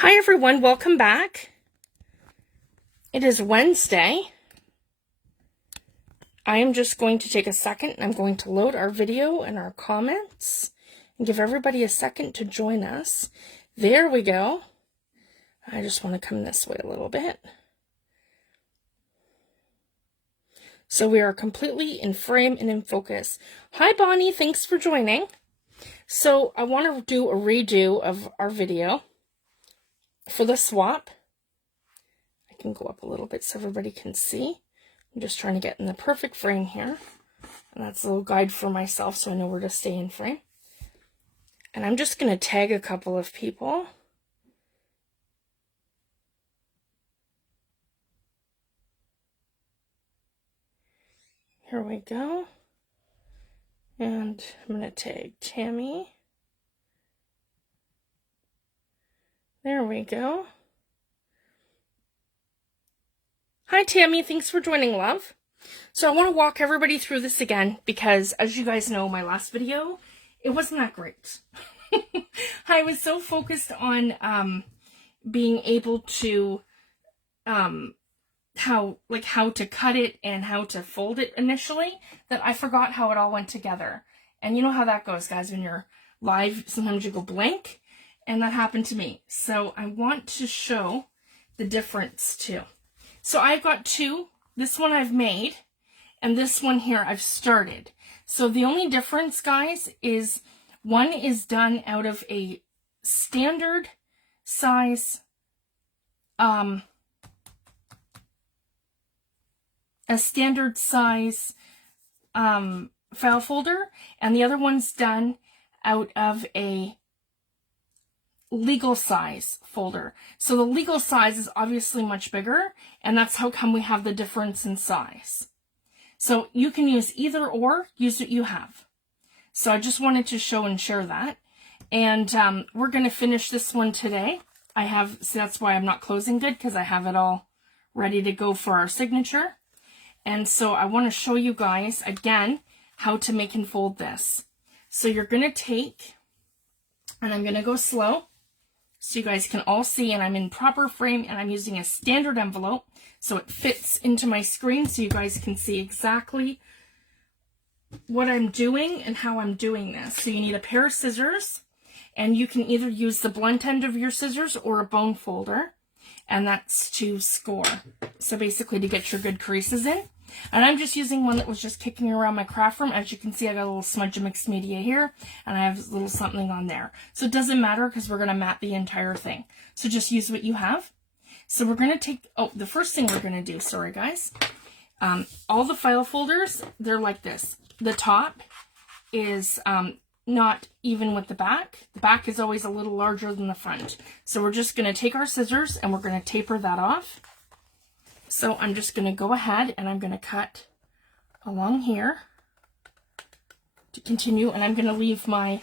Hi everyone, welcome back. It is Wednesday. I am just going to take a second and I'm going to load our video and our comments and give everybody a second to join us. There we go. I just want to come this way a little bit. So we are completely in frame and in focus. Hi Bonnie, thanks for joining. So I want to do a redo of our video. For the swap, I can go up a little bit so everybody can see. I'm just trying to get in the perfect frame here. And that's a little guide for myself so I know where to stay in frame. And I'm just going to tag a couple of people. Here we go. And I'm going to tag Tammy. There we go. Hi Tammy, thanks for joining, love. So I want to walk everybody through this again because, as you guys know, my last video, it wasn't that great. I was so focused on being able to how to cut it and how to fold it initially that I forgot how it all went together. And you know how that goes, guys, when you're live, sometimes you go blank. And that happened to me. So I want to show the difference too. So I've got two. This one I've made, and this one here I've started. So the only difference, guys, is one is done out of a standard size, file folder, and the other one's done out of a legal size folder. So the legal size is obviously much bigger, and that's how come we have the difference in size. So you can use either or, use what you have. So I just wanted to show and share that. And we're going to finish this one today. So that's why I'm not closing good, because I have it all ready to go for our signature. And so I want to show you guys again how to make and fold this. So you're going to take, and I'm going to go slow, so you guys can all see, and I'm in proper frame, and I'm using a standard envelope so it fits into my screen so you guys can see exactly what I'm doing and how I'm doing this. So you need a pair of scissors, and you can either use the blunt end of your scissors or a bone folder, and that's to score. So basically to get your good creases in. And I'm just using one that was just kicking around my craft room. As you can see, I got a little smudge of mixed media here, and I have a little something on there. So it doesn't matter because we're going to mat the entire thing. So just use what you have. So we're going to take, the first thing we're going to do, sorry guys, all the file folders, they're like this. The top is not even with the back. The back is always a little larger than the front. So we're just going to take our scissors and we're going to taper that off. So I'm just going to go ahead and I'm going to cut along here to continue, and I'm going to leave my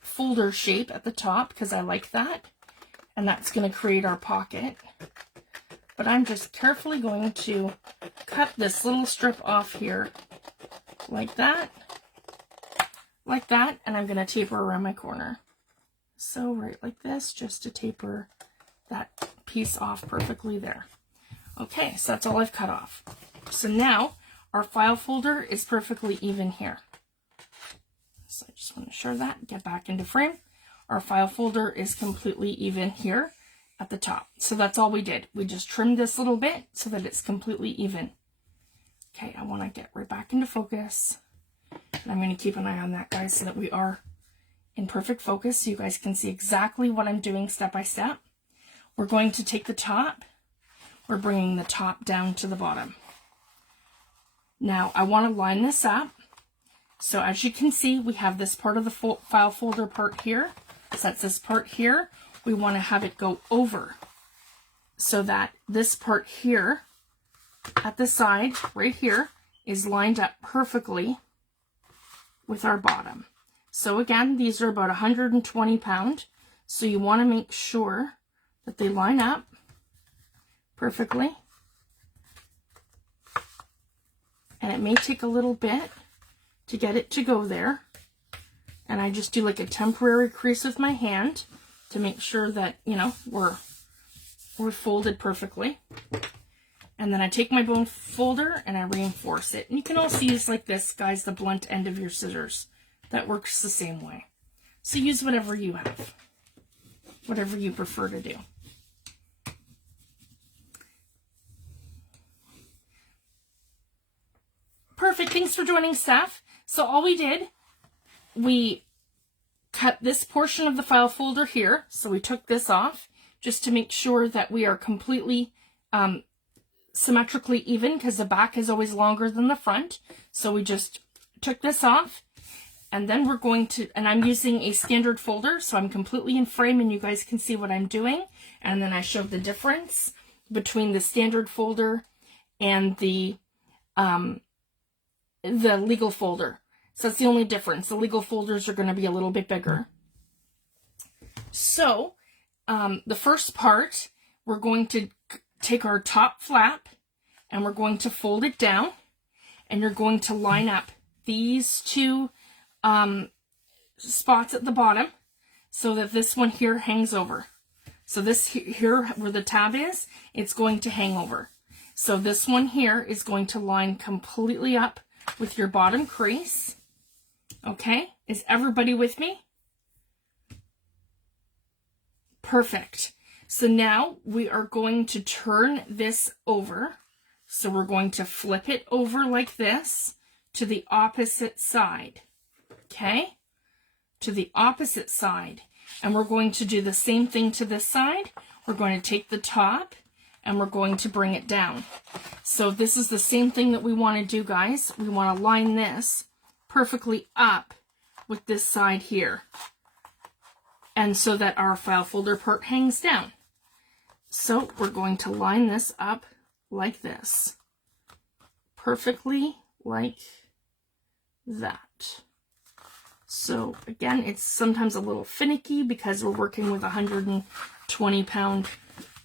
folder shape at the top because I like that, and that's going to create our pocket. But I'm just carefully going to cut this little strip off here like that, and I'm going to taper around my corner. So right like this, just to taper that piece off perfectly there. Okay, so that's all I've cut off. So now our file folder is perfectly even here. So I just want to show that, get back into frame. Our file folder is completely even here at the top. So that's all we did. We just trimmed this little bit so that it's completely even. Okay, I want to get right back into focus. And I'm going to keep an eye on that, guys, so that we are in perfect focus so you guys can see exactly what I'm doing step by step. We're going to take the top. We're bringing the top down to the bottom. Now, I want to line this up. So as you can see, we have this part of the file folder part here. So that's this part here. We want to have it go over so that this part here at the side, right here, is lined up perfectly with our bottom. So again, these are about 120 pounds. So you want to make sure that they line up perfectly, and it may take a little bit to get it to go there, and I just do like a temporary crease with my hand to make sure that, you know, we're folded perfectly. And then I take my bone folder and I reinforce it. And you can also use like this, guys, the blunt end of your scissors. That works the same way. So use whatever you have, whatever you prefer to do. Perfect. Thanks for joining, Steph. So all we did, we cut this portion of the file folder here. So we took this off just to make sure that we are completely symmetrically even, because the back is always longer than the front. So we just took this off, and then we're going to, and I'm using a standard folder, so I'm completely in frame and you guys can see what I'm doing. And then I showed the difference between the standard folder and the legal folder. So that's the only difference. The legal folders are going to be a little bit bigger. So the first part, we're going to take our top flap and we're going to fold it down, and you're going to line up these two spots at the bottom so that this one here hangs over. So this here where the tab is, it's going to hang over. So this one here is going to line completely up with your bottom crease. Okay, is everybody with me? Perfect. So now we are going to turn this over. So we're going to flip it over like this to the opposite side. Okay, to the opposite side. And we're going to do the same thing to this side. We're going to take the top and we're going to bring it down. So this is the same thing that we want to do, guys. We want to line this perfectly up with this side here, and so that our file folder part hangs down. So we're going to line this up like this, perfectly like that. So again, it's sometimes a little finicky because we're working with a 120-pound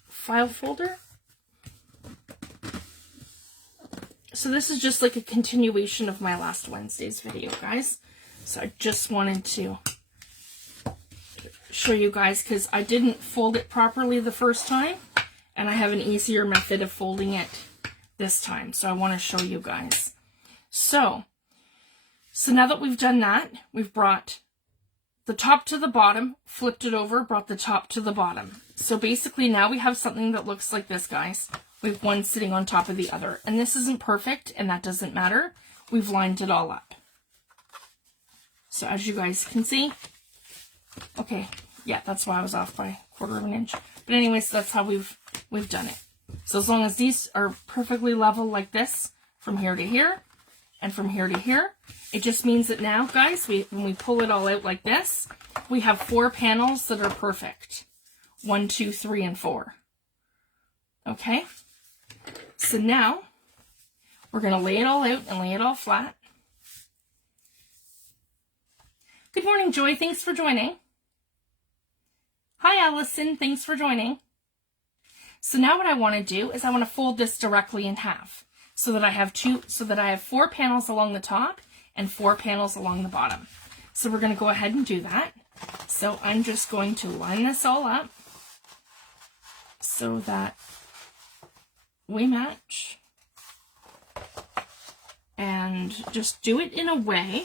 file folder. So this is just like a continuation of my last Wednesday's video, guys. So I just wanted to show you guys, because I didn't fold it properly the first time, and I have an easier method of folding it this time. So I want to show you guys. So now that we've done that, we've brought the top to the bottom, flipped it over, brought the top to the bottom. So basically now we have something that looks like this, guys. We have one sitting on top of the other. And this isn't perfect, and that doesn't matter. We've lined it all up. So as you guys can see, okay, yeah, that's why I was off by 1/4 of an inch. But anyways, that's how we've done it. So as long as these are perfectly level like this, from here to here, and from here to here, it just means that now, guys, when we pull it all out like this, we have 4 panels that are perfect. 1, 2, 3, and 4. Okay? So now, we're going to lay it all out and lay it all flat. Good morning, Joy. Thanks for joining. Hi, Allison. Thanks for joining. So now what I want to do is I want to fold this directly in half so that I have 4 panels along the top and 4 panels along the bottom. So we're going to go ahead and do that. So I'm just going to line this all up so that we match, and just do it in a way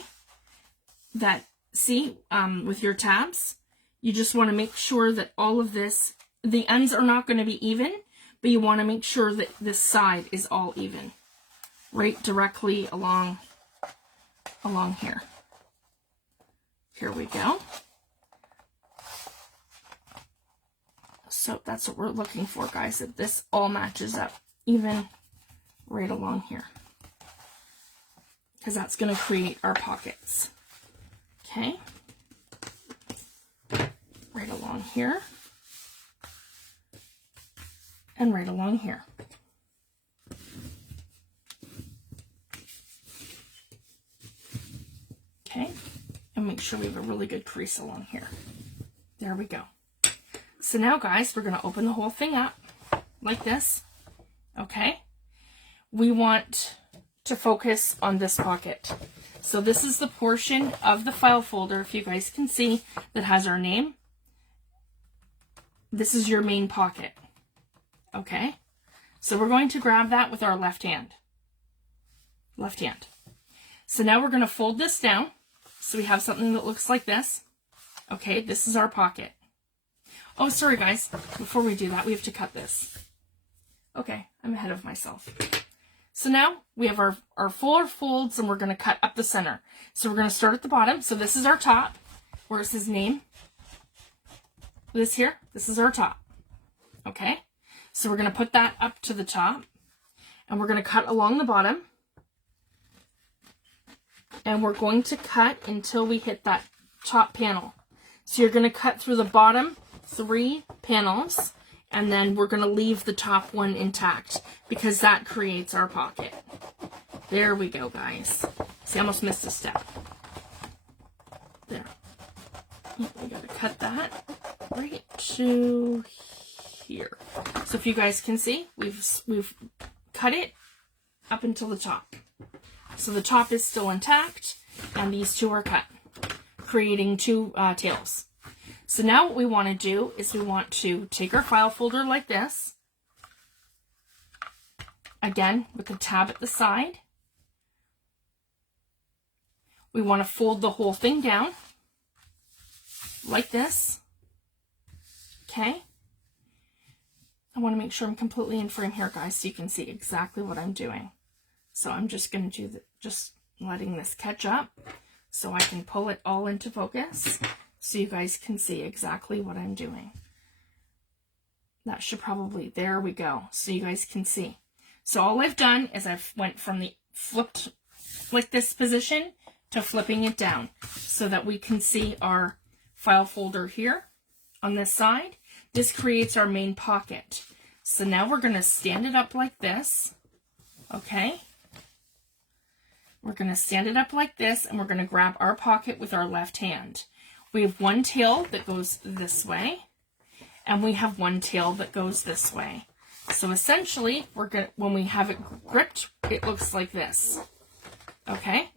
that, see, with your tabs, you just want to make sure that all of this, the ends are not going to be even, but you want to make sure that this side is all even, right directly along here. Here we go. So that's what we're looking for, guys, that this all matches up even right along here, because that's going to create our pockets. Okay, right along here and right along here. Okay, and make sure we have a really good crease along here. There we go. So now, guys, we're going to open the whole thing up like this. Okay, we want to focus on this pocket. So this is the portion of the file folder, if you guys can see, that has our name this is your main pocket. Okay, so we're going to grab that with our left hand. Left hand. So now we're going to fold this down. So we have something that looks like this. Okay, this is our pocket. Oh, sorry guys, before we do that, we have to cut this. Okay, I'm ahead of myself. So now we have our 4 folds, and we're going to cut up the center. So we're going to start at the bottom. So this is our top, where it says name. This here, this is our top. Okay, so we're going to put that up to the top, and we're going to cut along the bottom. And we're going to cut until we hit that top panel. So you're going to cut through the bottom 3 panels, and then we're going to leave the top one intact because that creates our pocket. There we go, guys. See, I almost missed a step. There. We got to cut that right to here. So if you guys can see, we've cut it up until the top. So the top is still intact, and these 2 are cut, creating 2 tails. So now what we want to do is we want to take our file folder like this, again with the tab at the side. We want to fold the whole thing down like this. Okay. I want to make sure I'm completely in frame here, guys, so you can see exactly what I'm doing. So I'm just going to do just letting this catch up so I can pull it all into focus so you guys can see exactly what I'm doing. That should probably, there we go, so you guys can see. So all I've done is I've went from the flipped like this position to flipping it down so that we can see our file folder here on this side. This creates our main pocket. So now we're going to stand it up like this. Okay. We're going to stand it up like this, and we're going to grab our pocket with our left hand. We have 1 tail that goes this way, and we have 1 tail that goes this way. So essentially, when we have it gripped, it looks like this. Okay?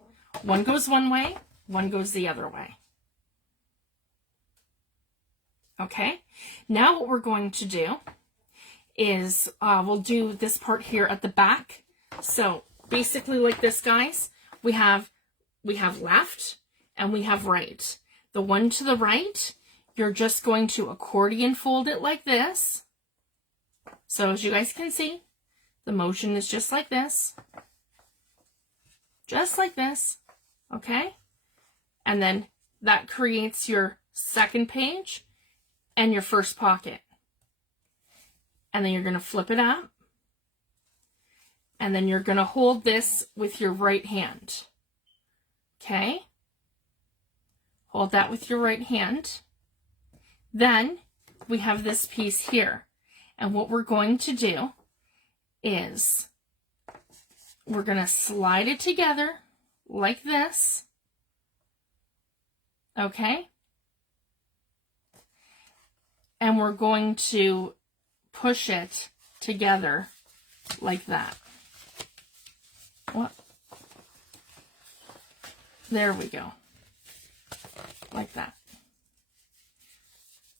1 goes one way, 1 goes the other way. Okay? Now what we're going to do is we'll do this part here at the back. So basically like this, guys. We have left and we have right. The one to the right, you're just going to accordion fold it like this. So as you guys can see, the motion is just like this. Just like this. Okay? And then that creates your second page and your first pocket. And then you're going to flip it up. And then you're going to hold this with your right hand. Okay? Hold that with your right hand. Then we have this piece here. And what we're going to do is we're going to slide it together like this. Okay? And we're going to push it together like that. What? There we go. Like that.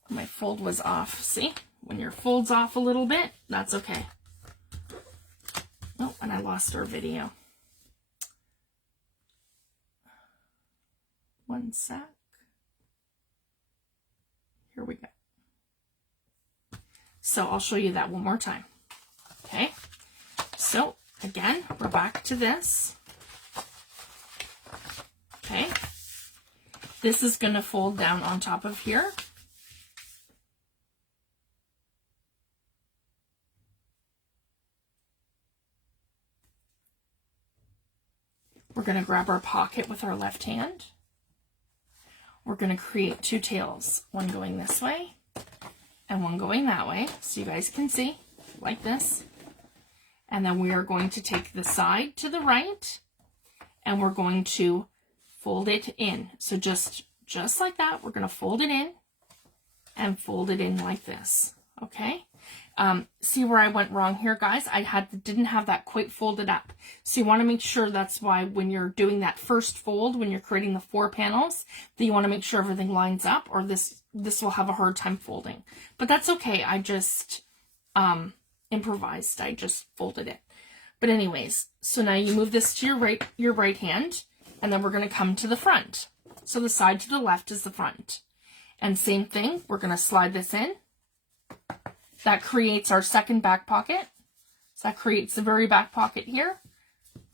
My fold was off. See? When your fold's off a little bit, that's okay. Oh, and I lost our video. One sec. Here we go. So I'll show you that one more time. Okay? So again, we're back to this. Okay. This is going to fold down on top of here. We're going to grab our pocket with our left hand. We're going to create 2 tails, one going this way and one going that way, so you guys can see, like this. And then we are going to take the side to the right, and we're going to fold it in. So just like that, we're going to fold it in and fold it in like this. Okay? See where I went wrong here, guys? Didn't have that quite folded up. So you want to make sure, that's why when you're doing that first fold, when you're creating the 4 panels, that you want to make sure everything lines up, or this this will have a hard time folding. But that's okay. I just improvised. I just folded it. But anyways, so now you move this to your right hand, and then we're going to come to the front. So the side to the left is the front. And same thing, we're going to slide this in. That creates our second back pocket. So that creates the very back pocket here.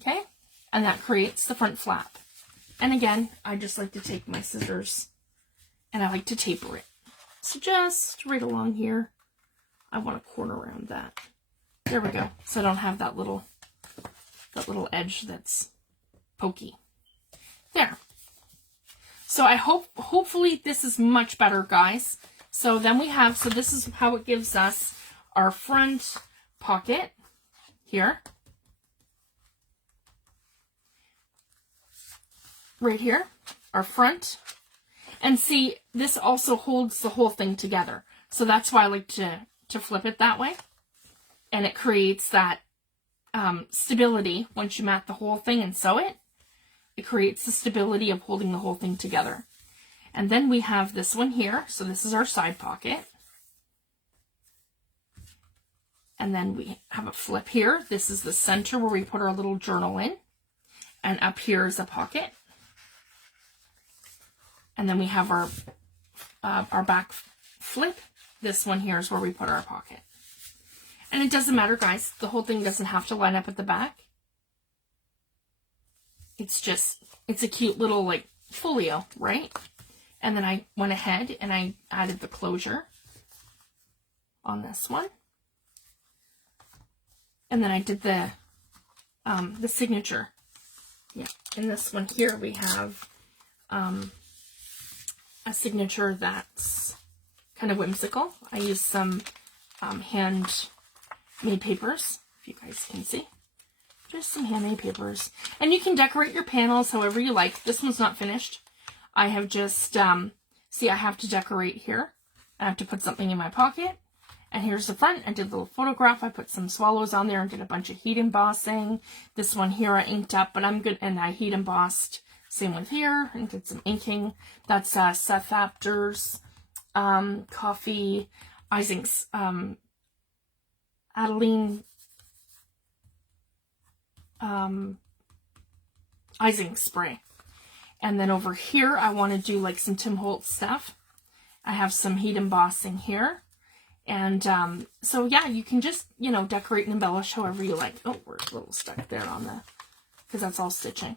Okay? And that creates the front flap. And again, I just like to take my scissors and I like to taper it. So just right along here, I want to corner around that. There we go. So I don't have that little edge that's pokey. There. So I hopefully this is much better, guys. So then we have, so this is how it gives us our front pocket here. Right here, our front. And see, this also holds the whole thing together. So that's why I like to flip it that way. And it creates that stability once you mat the whole thing and sew it. It creates the stability of holding the whole thing together. And then we have this one here. So this is our side pocket. And then we have a flip here. This is the center where we put our little journal in. And up here is a pocket. And then we have our back flip. This one here is where we put our pocket. And it doesn't matter, guys. The whole thing doesn't have to line up at the back. It's a cute little like folio, right? And then I went ahead and I added the closure on this one. And then I did the signature. Yeah, in this one here we have a signature that's kind of whimsical. I used some handmade papers, if you guys can see. Just some handmade papers. And you can decorate your panels however you like. This one's not finished. I have just, see, I have to decorate here. I have to put something in my pocket. And here's the front. I did a little photograph. I put some swallows on there and did a bunch of heat embossing. This one here I inked up, but I'm good. And I heat embossed. Same with here. And did some inking. That's Seth Apter's coffee, Ising's, Adeline Ising spray. And then over here, I want to do like some Tim Holtz stuff. I have some heat embossing here. And so yeah, you can just, you know, decorate and embellish however you like. Oh, we're a little stuck there on the, because that's all stitching.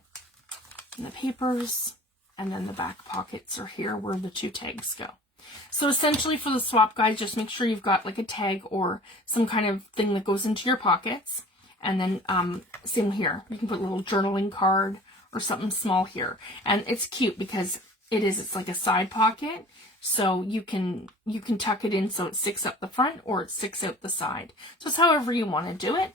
And the papers, and then the back pockets are here where the two tags go. So essentially for the swap, guys, just make sure you've got like a tag or some kind of thing that goes into your pockets. And then same here, you can put a little journaling card or something small here. And it's cute because it's like a side pocket. So you can tuck it in so it sticks up the front or it sticks out the side. So it's however you want to do it.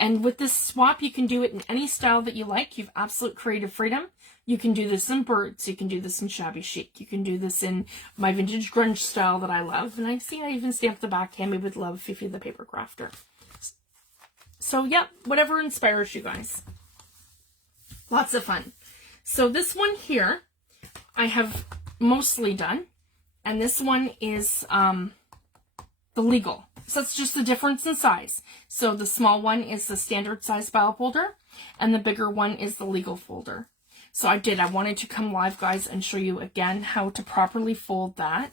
And with this swap, you can do it in any style that you like. You have absolute creative freedom. You can do this in birds. You can do this in shabby chic. You can do this in my vintage grunge style that I love. And I even stamped the back, Handmade with Love, Fifi the Paper Crafter. So yeah, whatever inspires you guys. Lots of fun. So this one here, I have mostly done. And this one is the legal. So it's just the difference in size. So the small one is the standard size file folder, and the bigger one is the legal folder. So I wanted to come live, guys, and show you again how to properly fold that.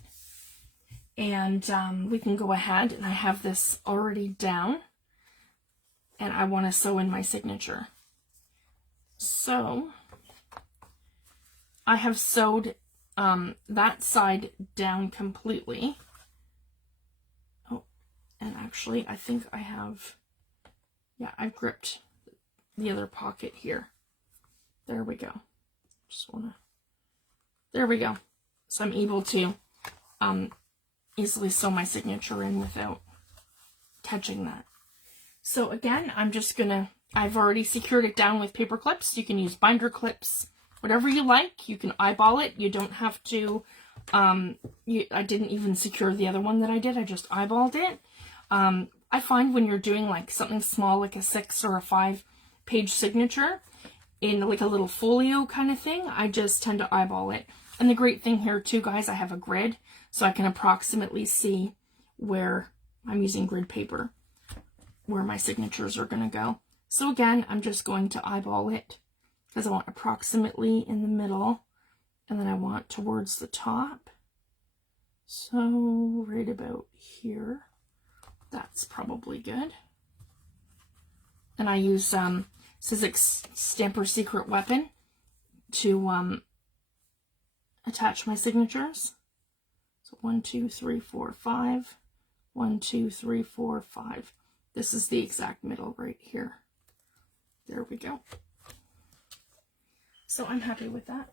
And we can go ahead, and I have this already down, and I want to sew in my signature. So I have sewed that side down completely. And actually, I think I have, yeah, I've gripped the other pocket here. There we go. There we go. So I'm able to easily sew my signature in without touching that. So again, I've already secured it down with paper clips. You can use binder clips, whatever you like. You can eyeball it. You don't have to, I didn't even secure the other one that I did. I just eyeballed it. I find when you're doing like something small, like a 6 or a 5 page signature in like a little folio kind of thing, I just tend to eyeball it. And the great thing here too, guys, I have a grid. so I can approximately see where I'm using grid paper, where my signatures are going to go. So again, I'm just going to eyeball it because I want approximately in the middle, and then I want towards the top. So right about here, that's probably good. And I use Sizzix Stamper Secret Weapon to attach my signatures. So 1, 2, 3, 4, 5. 1, 2, 3, 4, 5. This is the exact middle right here. There we go. So I'm happy with that.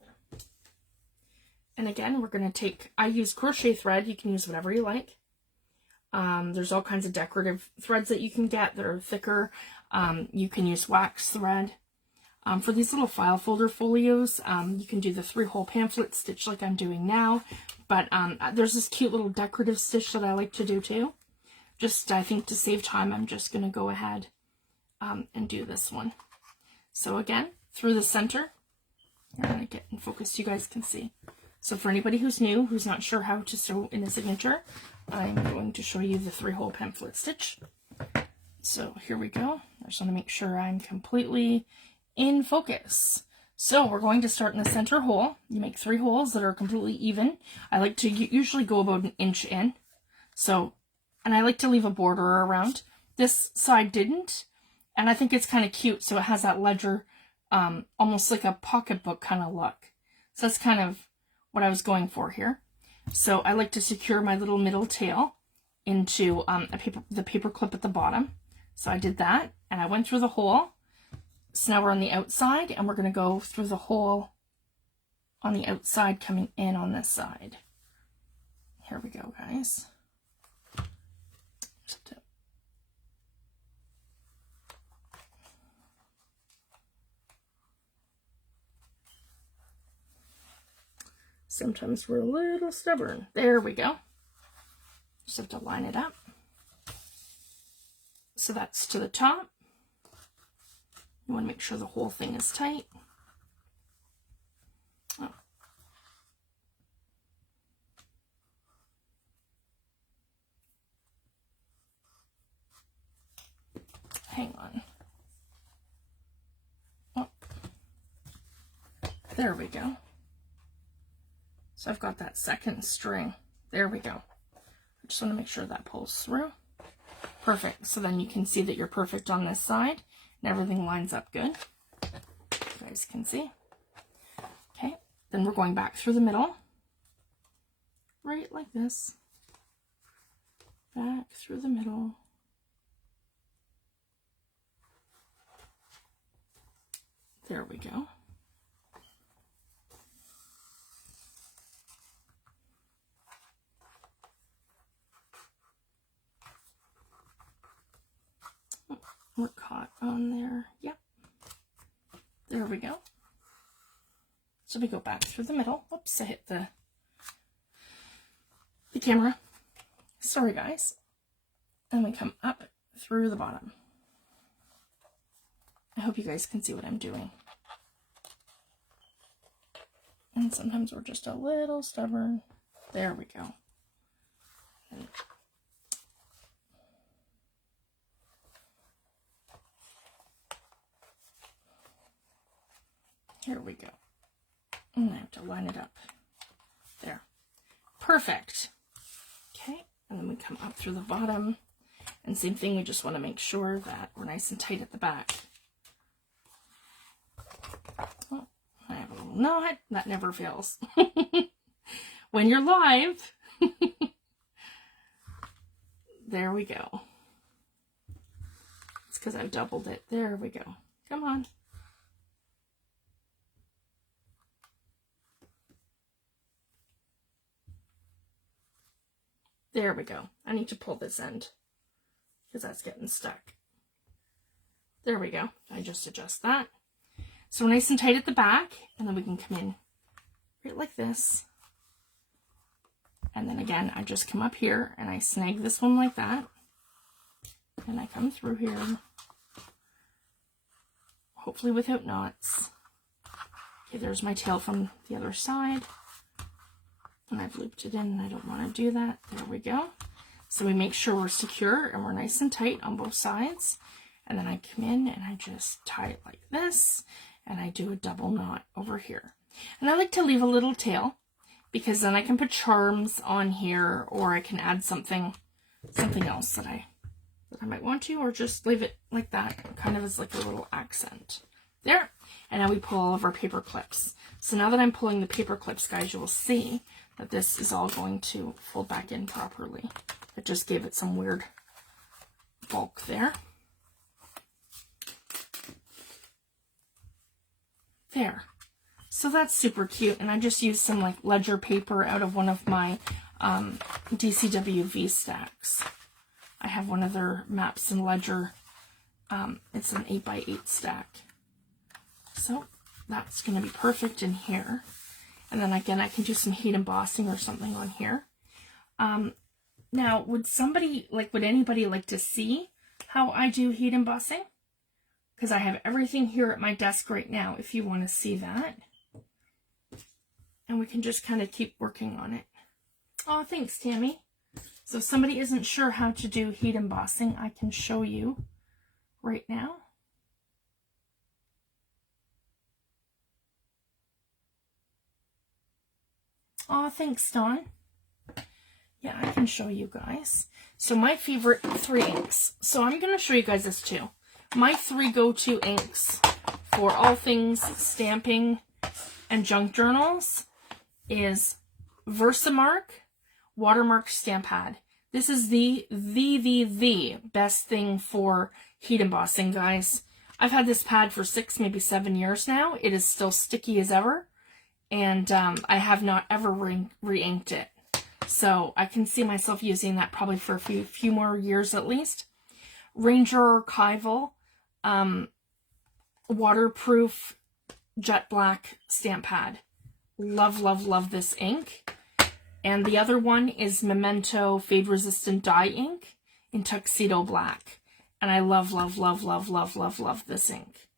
And again, we're going to take, I use crochet thread. You can use whatever you like. There's all kinds of decorative threads that you can get that are thicker. You can use wax thread. For these little file folder folios, you can do the 3-hole pamphlet stitch like I'm doing now. But there's this cute little decorative stitch that I like to do too. Just, I think to save time, I'm just going to go ahead and do this one. So again, through the center, I'm going to get in focus so you guys can see. So for anybody who's new, who's not sure how to sew in a signature, I'm going to show you the 3-hole pamphlet stitch. So here we go. I just want to make sure I'm completely in focus. So we're going to start in the center hole. You make 3 holes that are completely even. I like to usually go about 1 inch in. So, and I like to leave a border around. This side didn't, and I think it's kind of cute. So it has that ledger, almost like a pocketbook kind of look. So that's kind of what I was going for here. So I like to secure my little middle tail into the paper clip at the bottom. So I did that, and I went through the hole. So now we're on the outside, and we're going to go through the hole on the outside coming in on this side. Here we go, guys. Sometimes we're a little stubborn. There we go. Just have to line it up. So that's to the top. You want to make sure the whole thing is tight. Oh. Hang on. Oh. There we go. So I've got that second string. There we go. I just want to make sure that pulls through. Perfect. So then you can see that you're perfect on this side and everything lines up good. You guys can see. Okay. Then we're going back through the middle. Right like this. Back through the middle. There we go. We're caught on there. Yep. There we go. So we go back through the middle. Oops, I hit the camera. Sorry, guys. And we come up through the bottom. I hope you guys can see what I'm doing. And sometimes we're just a little stubborn. There we go. And here we go. And I have to line it up. There. Perfect. Okay. And then we come up through the bottom. And same thing, we just want to make sure that we're nice and tight at the back. Oh, I have a little knot. That never fails. When you're live. There we go. It's because I've doubled it. There we go. Come on. There we go. I need to pull this end because that's getting stuck. There we go. I just adjust that. So we're nice and tight at the back, and then we can come in right like this. And then again, I just come up here and I snag this one like that. And I come through here, hopefully without knots. Okay, there's my tail from the other side. And I've looped it in and I don't want to do that. There we go. So we make sure we're secure and we're nice and tight on both sides. And then I come in and I just tie it like this. And I do a double knot over here. And I like to leave a little tail because then I can put charms on here, or I can add something else that I might want to, or just leave it like that, kind of as like a little accent. There. And now we pull all of our paper clips. So now that I'm pulling the paper clips, guys, you will see that this is all going to fold back in properly. It just gave it some weird bulk there. There. So that's super cute. And I just used some like ledger paper out of one of my DCW V stacks. I have one of their maps in ledger. It's an 8x8 stack. So that's going to be perfect in here. And then again, I can do some heat embossing or something on here. Now, would anybody like to see how I do heat embossing? Because I have everything here at my desk right now, if you want to see that. And we can just kind of keep working on it. Oh, thanks, Tammy. So if somebody isn't sure how to do heat embossing, I can show you right now. Oh, thanks, Dawn. Yeah, I can show you guys. So my favorite 3 inks. So I'm going to show you guys this too. My 3 go-to inks for all things stamping and junk journals is Versamark Watermark Stamp Pad. This is the best thing for heat embossing, guys. I've had this pad for 6, maybe 7 years now. It is still sticky as ever. And I have not ever re-inked it. So I can see myself using that probably for a few more years at least. Ranger Archival waterproof jet black stamp pad. Love, love, love this ink. And the other one is Memento Fade Resistant Dye ink in Tuxedo Black. And I love, love, love, love, love, love, love this ink.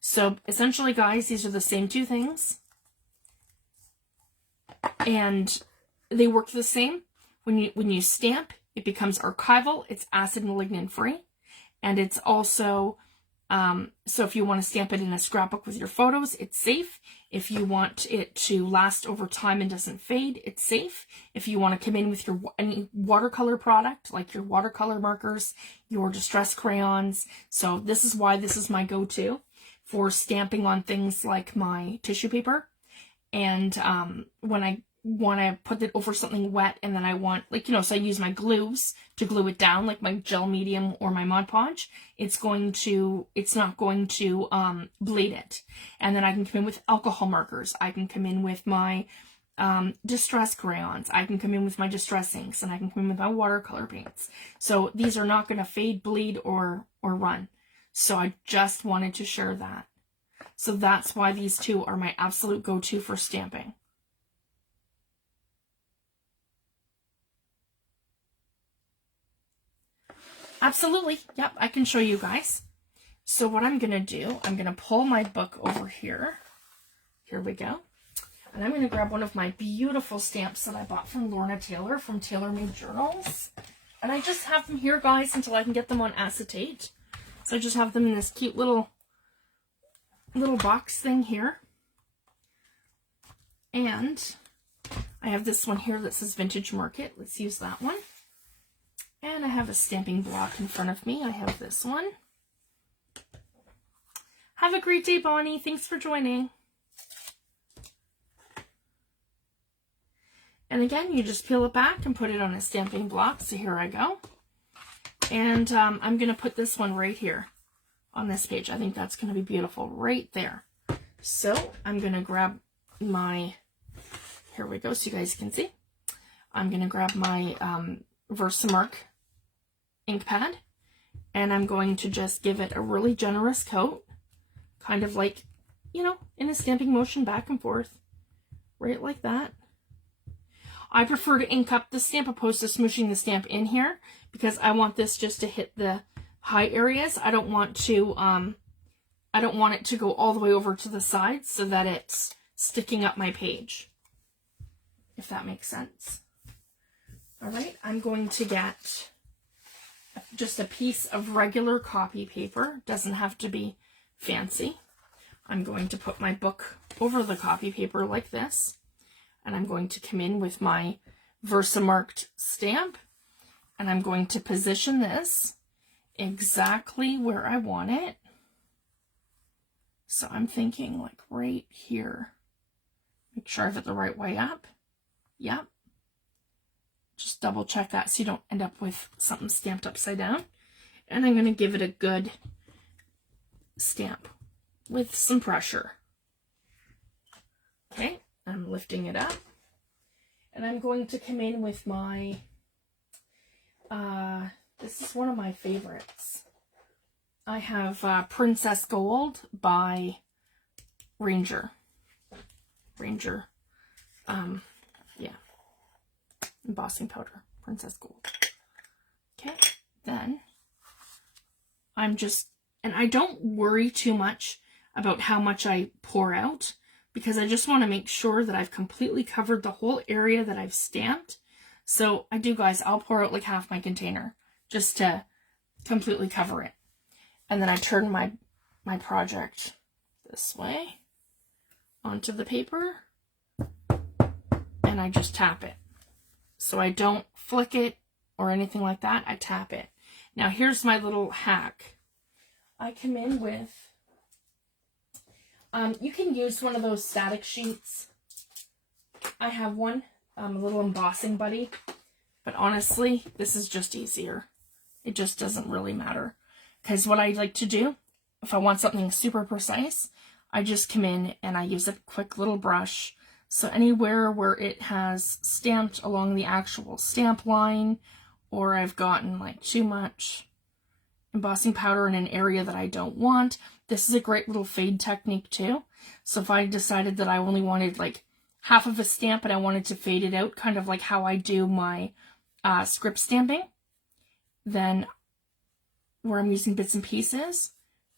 So essentially, guys, these are the same 2 things. And they work the same. When you stamp, it becomes archival. It's acid and lignin free. And it's also, so if you want to stamp it in a scrapbook with your photos, it's safe. If you want it to last over time and doesn't fade, it's safe. If you want to come in with your any watercolor product, like your watercolor markers, your distress crayons. So this is why this is my go-to for stamping on things like my tissue paper. And when I want to put it over something wet, and then I want, like, you know, so I use my glues to glue it down, like my gel medium or my Mod Podge. It's not going to bleed it. And then I can come in with alcohol markers. I can come in with my distress crayons. I can come in with my distress inks, and I can come in with my watercolor paints. So these are not going to fade, bleed, or run. So I just wanted to share that. So that's why these 2 are my absolute go-to for stamping. Absolutely. Yep, I can show you guys. So what I'm going to do, I'm going to pull my book over here. Here we go. And I'm going to grab one of my beautiful stamps that I bought from Lorna Taylor from Taylor Made Journals. And I just have them here, guys, until I can get them on acetate. So I just have them in this cute little box thing here. And I have this one here that says Vintage Market. Let's use that one. And I have a stamping block in front of me. I have this one. Have a great day, Bonnie. Thanks for joining. And again, you just peel it back and put it on a stamping block. So here I go. And I'm going to put this one right here on this page. I think that's going to be beautiful right there. So I'm going to grab my, here we go, so you guys can see. I'm going to grab my Versamark ink pad, and I'm going to just give it a really generous coat, kind of like, you know, in a stamping motion back and forth, right like that. I prefer to ink up the stamp opposed to smooshing the stamp in here, because I want this just to hit the high areas. I don't want it to go all the way over to the sides so that it's sticking up my page. if that makes sense. All right, I'm going to get just a piece of regular copy paper. Doesn't have to be fancy. I'm going to put my book over the copy paper like this, and I'm going to come in with my Versamarked stamp, and I'm going to position this exactly where I want it. So I'm thinking like right here. Make sure I have it the right way up. Yep. Just double check that so you don't end up with something stamped upside down. And I'm going to give it a good stamp with some pressure. Okay, I'm lifting it up. And I'm going to come in with my, this is one of my favorites. I have Princess Gold by Ranger. Yeah. Embossing powder, Princess Gold. Okay, then I'm just, and I don't worry too much about how much I pour out, because I just want to make sure that I've completely covered the whole area that I've stamped. So I do, guys, I'll pour out like half my container just to completely cover it. And then I turn my project this way onto the paper, and I just tap it. So I don't flick it or anything like that. I tap it. Now here's my little hack. I come in with, you can use one of those static sheets. I have one, a little embossing buddy, but honestly, this is just easier. It just doesn't really matter. Because what I like to do, if I want something super precise, I just come in and I use a quick little brush. So anywhere where it has stamped along the actual stamp line, or I've gotten like too much embossing powder in an area that I don't want, this is a great little fade technique too. So if I decided that I only wanted like half of a stamp and I wanted to fade it out, kind of like how I do my script stamping, then where I'm using bits and pieces,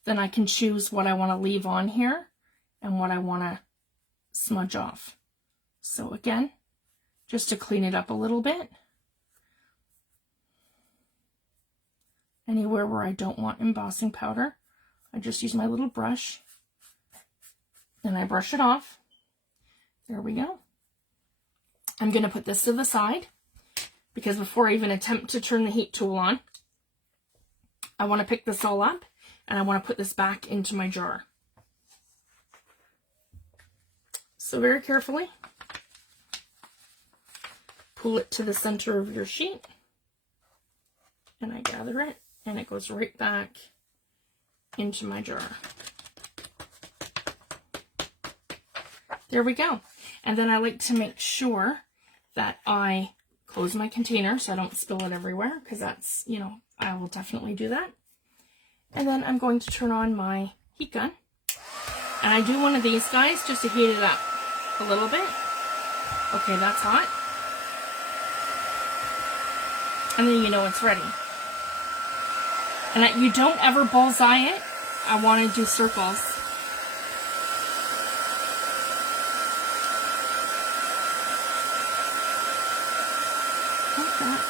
then I can choose what I want to leave on here and what I want to smudge off. So again, just to clean it up a little bit, anywhere where I don't want embossing powder, I just use my little brush and I brush it off. There we go. I'm going to put this to the side because before I even attempt to turn the heat tool on, I want to pick this all up and I want to put this back into my jar. So very carefully, pull it to the center of your sheet and I gather it and it goes right back into my jar. There we go. And then I like to make sure that I close my container so I don't spill it everywhere, because that's, you know, I will definitely do that. And then I'm going to turn on my heat gun. And I do one of these guys just to heat it up a little bit. Okay, that's hot. And then you know it's ready. And you don't ever bullseye it. I want to do circles. Like that.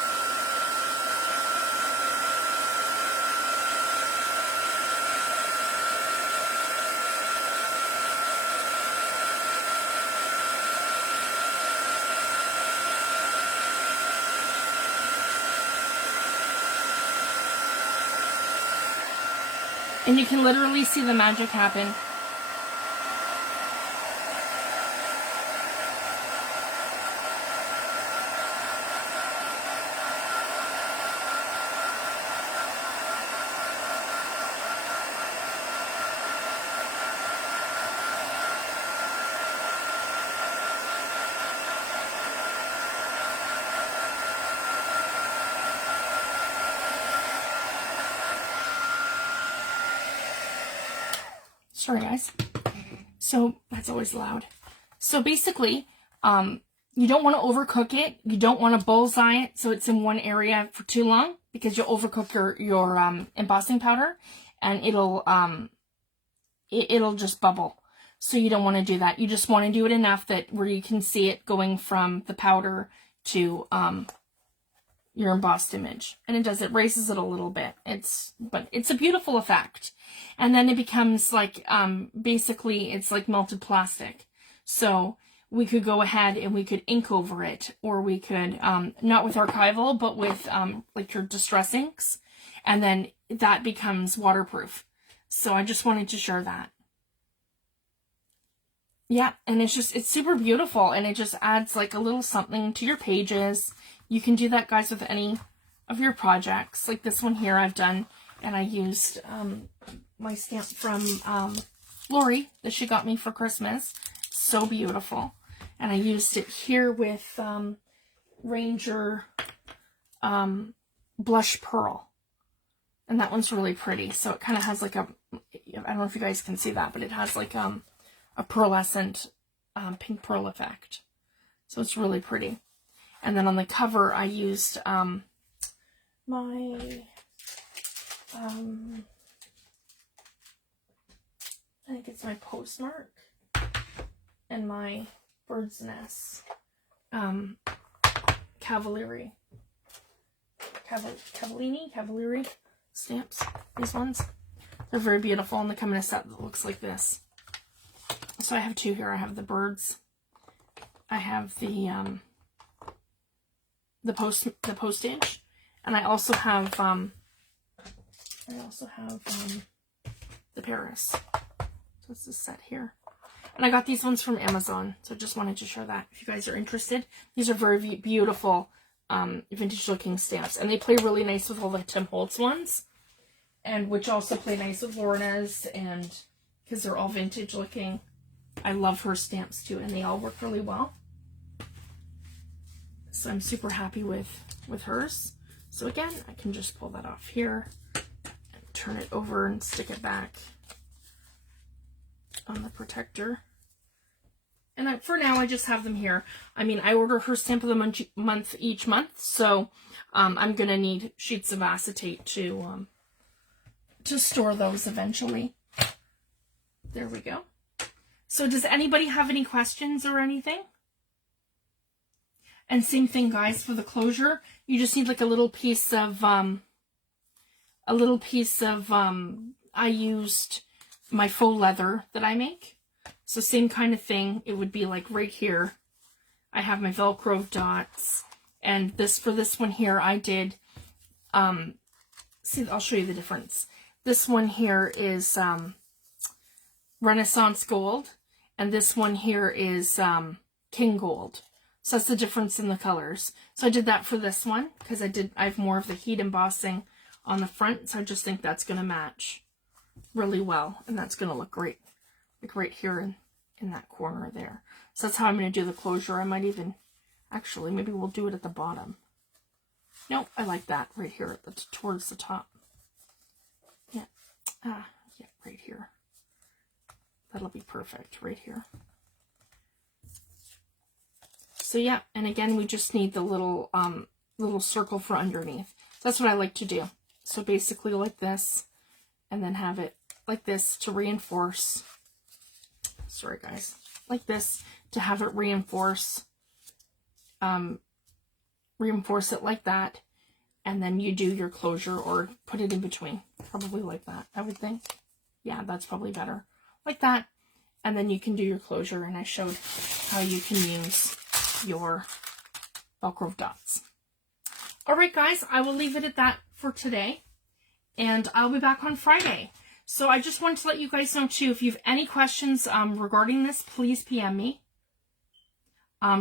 And you can literally see the magic happen. Sorry guys. So that's always loud. So basically, you don't want to overcook it. You don't want to bullseye it so it's in one area for too long, because you'll overcook your embossing powder and it'll just bubble. So you don't want to do that. You just want to do it enough that where you can see it going from the powder to your embossed image. And it raises it a little bit. But it's a beautiful effect. And then it becomes like, basically it's like melted plastic. So we could go ahead and we could ink over it, or we could, not with archival, but with like your distress inks. And then that becomes waterproof. So I just wanted to share that. Yeah, and it's super beautiful, and it just adds like a little something to your pages. You can do that, guys, with any of your projects. Like this one here I've done, and I used my stamp from Lori that she got me for Christmas. So beautiful. And I used it here with Ranger Blush Pearl. And that one's really pretty. So it kind of has like a, I don't know if you guys can see that, but it has like a pearlescent pink pearl effect. So it's really pretty. And then on the cover I used my I think it's my postmark and my bird's nest Cavalieri stamps. These ones, they're very beautiful, and they come in a set that looks like this. So I have two here. I have the birds. I have the postage, and I also have the Paris. So it's this set here. And I got these ones from Amazon, so just wanted to share that if you guys are interested. These are very beautiful vintage looking stamps, and they play really nice with all the Tim Holtz ones, and which also play nice with Lorna's, and because they're all vintage looking. I love her stamps too, and they all work really well. So I'm super happy with hers. So again, I can just pull that off here and turn it over and stick it back on the protector. And for now, I just have them here. I mean, I order her stamp of the month each month, so I'm gonna need sheets of acetate to store those eventually. There we go. So does anybody have any questions or anything? And same thing, guys, for the closure. You just need like a little piece of I used my faux leather that I make. So same kind of thing. It would be like right here. I have my Velcro dots. And for this one here, I did, see, I'll show you the difference. This one here is Renaissance Gold. And this one here is King Gold. So that's the difference in the colors. So I did that for this one because I have more of the heat embossing on the front. So I just think that's going to match really well. And that's going to look great. Like right here in that corner there. So that's how I'm going to do the closure. I might even, actually, maybe we'll do it at the bottom. Nope, I like that right here towards the top. Yeah, yeah, right here. That'll be perfect right here. So yeah, and again, we just need the little circle for underneath. So that's what I like to do. So basically like this, and then have it like this to reinforce. Sorry guys, like this to have it reinforce it like that, and then you do your closure or put it in between, probably like that, I would think. Yeah, that's probably better. Like that, and then you can do your closure, and I showed how you can use your Velcro dots. All right, guys, I will leave it at that for today, and I'll be back on Friday. So I just wanted to let you guys know, too, if you have any questions regarding this, please PM me.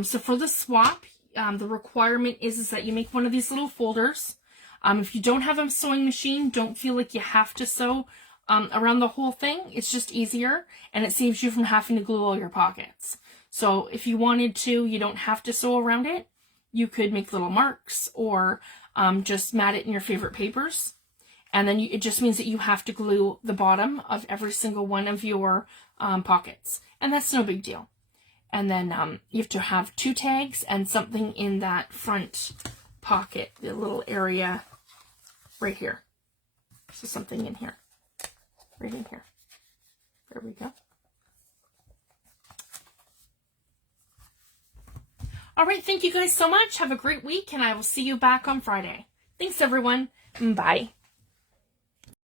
So for the swap, the requirement is that you make one of these little folders. If you don't have a sewing machine, don't feel like you have to sew around the whole thing. It's just easier, and it saves you from having to glue all your pockets. So if you wanted to, you don't have to sew around it. You could make little marks, or just mat it in your favorite papers. And then it just means that you have to glue the bottom of every single one of your pockets. And that's no big deal. And then you have to have 2 tags and something in that front pocket, the little area right here. So something in here. Right in here. There we go. All right, thank you guys so much. Have a great week, and I will see you back on Friday. Thanks, everyone. Bye.